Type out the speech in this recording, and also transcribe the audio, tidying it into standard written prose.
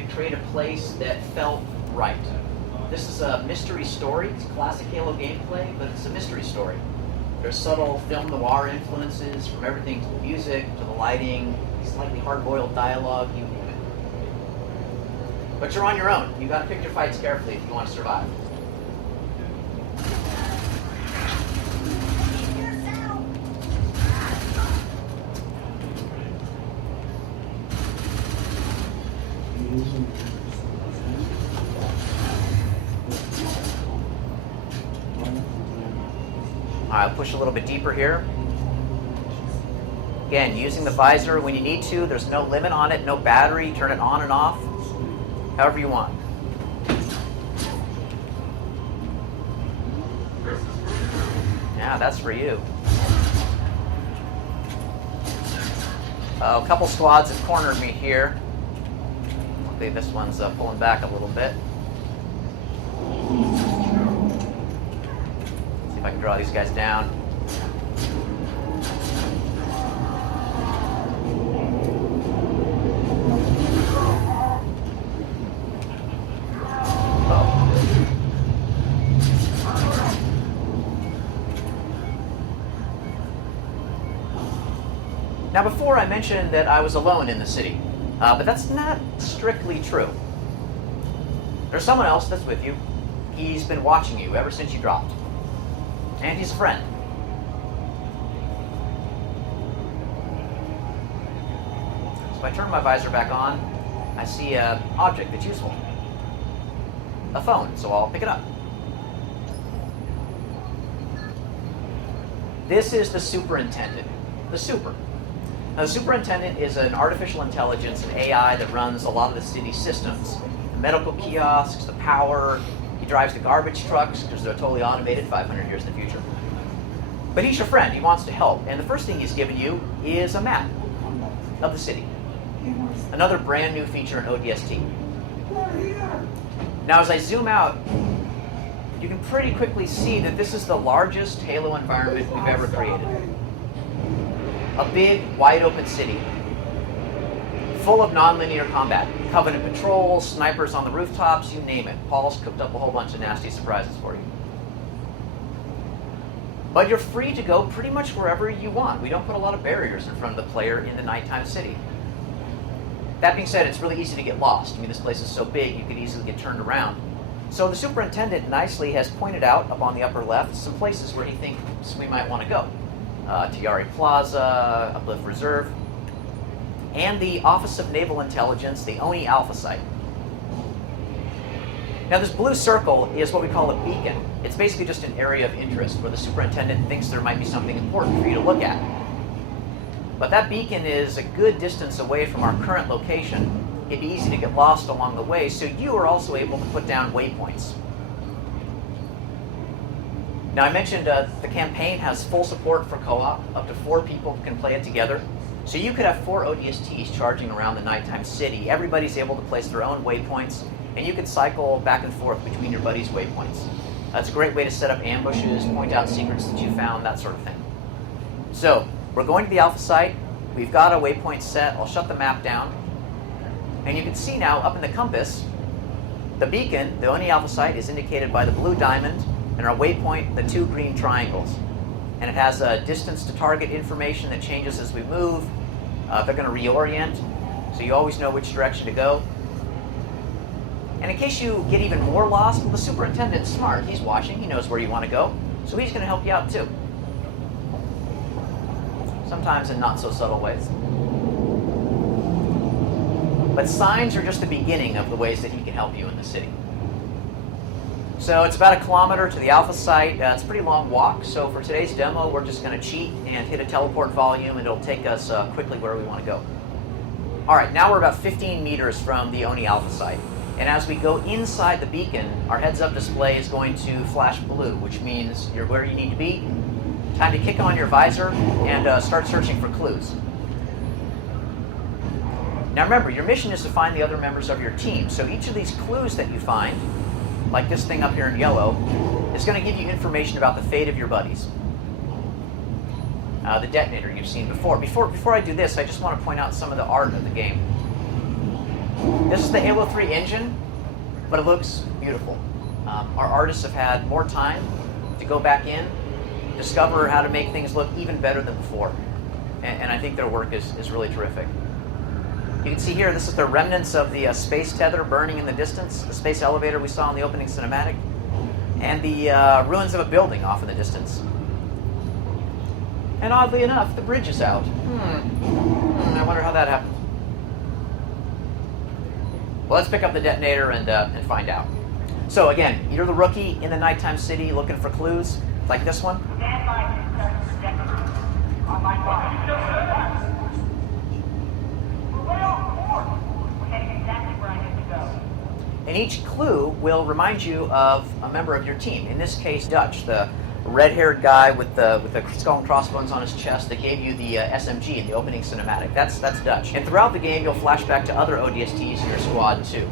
to create a place that felt right. This is a mystery story. It's classic Halo gameplay, but it's a mystery story. There's subtle film noir influences from everything to the music, to the lighting, slightly hard-boiled dialogue, you name it. But you're on your own. You got to pick your fights carefully if you want to survive. I'll push a little bit deeper here. Again, using the visor when you need to. There's no limit on it, no battery. Turn it on and off, however you want. Yeah, that's for you. A couple squads have cornered me here. Hopefully this one's pulling back a little bit. See if I can draw these guys down. Now before I mentioned that I was alone in the city, but that's not strictly true. There's someone else that's with you. He's been watching you ever since you dropped. And he's a friend. So if I turn my visor back on, I see an object that's useful. A phone, so I'll pick it up. This is the superintendent. The super. Now, the superintendent is an artificial intelligence, an AI that runs a lot of the city's systems. The medical kiosks, the power. He drives the garbage trucks because they're totally automated 500 years in the future. But he's your friend. He wants to help. And the first thing he's given you is a map of the city. Another brand new feature in ODST. Now, as I zoom out, you can pretty quickly see that this is the largest Halo environment we've ever created. A big, wide-open city, full of non-linear combat. Covenant patrols, snipers on the rooftops, you name it. Paul's cooked up a whole bunch of nasty surprises for you. But you're free to go pretty much wherever you want. We don't put a lot of barriers in front of the player in the nighttime city. That being said, it's really easy to get lost. I mean, this place is so big, you could easily get turned around. So the superintendent nicely has pointed out up on the upper left some places where he thinks we might want to go. Tiari Plaza, Uplift Reserve, and the Office of Naval Intelligence, the ONI Alpha Site. Now this blue circle is what we call a beacon. It's basically just an area of interest where the superintendent thinks there might be something important for you to look at. But that beacon is a good distance away from our current location. It'd be easy to get lost along the way, so you are also able to put down waypoints. Now I mentioned the campaign has full support for co-op. Up to 4 people can play it together. So you could have 4 ODSTs charging around the nighttime city. Everybody's able to place their own waypoints, and you can cycle back and forth between your buddies' waypoints. That's a great way to set up ambushes, point out secrets that you found, that sort of thing. So we're going to the Alpha Site. We've got a waypoint set. I'll shut the map down. And you can see now up in the compass, the beacon, the ONI Alpha Site, is indicated by the blue diamond, and our waypoint, the 2 green triangles. And it has a distance to target information that changes as we move. They're going to reorient, so you always know which direction to go. And in case you get even more lost, well, the superintendent's smart. He's watching, he knows where you want to go, so he's going to help you out too. Sometimes in not so subtle ways. But signs are just the beginning of the ways that he can help you in the city. So it's about 1 kilometer to the Alpha Site. It's a pretty long walk, so for today's demo, we're just going to cheat and hit a teleport volume, and it'll take us quickly where we want to go. All right, now we're about 15 meters from the ONI Alpha Site. And as we go inside the beacon, our heads-up display is going to flash blue, which means you're where you need to be. Time to kick on your visor and start searching for clues. Now remember, your mission is to find the other members of your team, so each of these clues that you find, like this thing up here in yellow, is going to give you information about the fate of your buddies. The detonator you've seen before. Before I do this, I just want to point out some of the art of the game. This is the Halo 3 engine, but it looks beautiful. Our artists have had more time to go back in, discover how to make things look even better than before. And I think their work is really terrific. You can see here, this is the remnants of the space tether burning in the distance, the space elevator we saw in the opening cinematic, and the ruins of a building off in the distance. And oddly enough, the bridge is out. I wonder how that happened. Well, let's pick up the detonator and find out. So again, you're the rookie in the nighttime city looking for clues, like this one. And each clue will remind you of a member of your team. In this case, Dutch, the red-haired guy with the skull and crossbones on his chest that gave you the SMG in the opening cinematic. That's Dutch. And throughout the game, you'll flash back to other ODSTs in your squad too.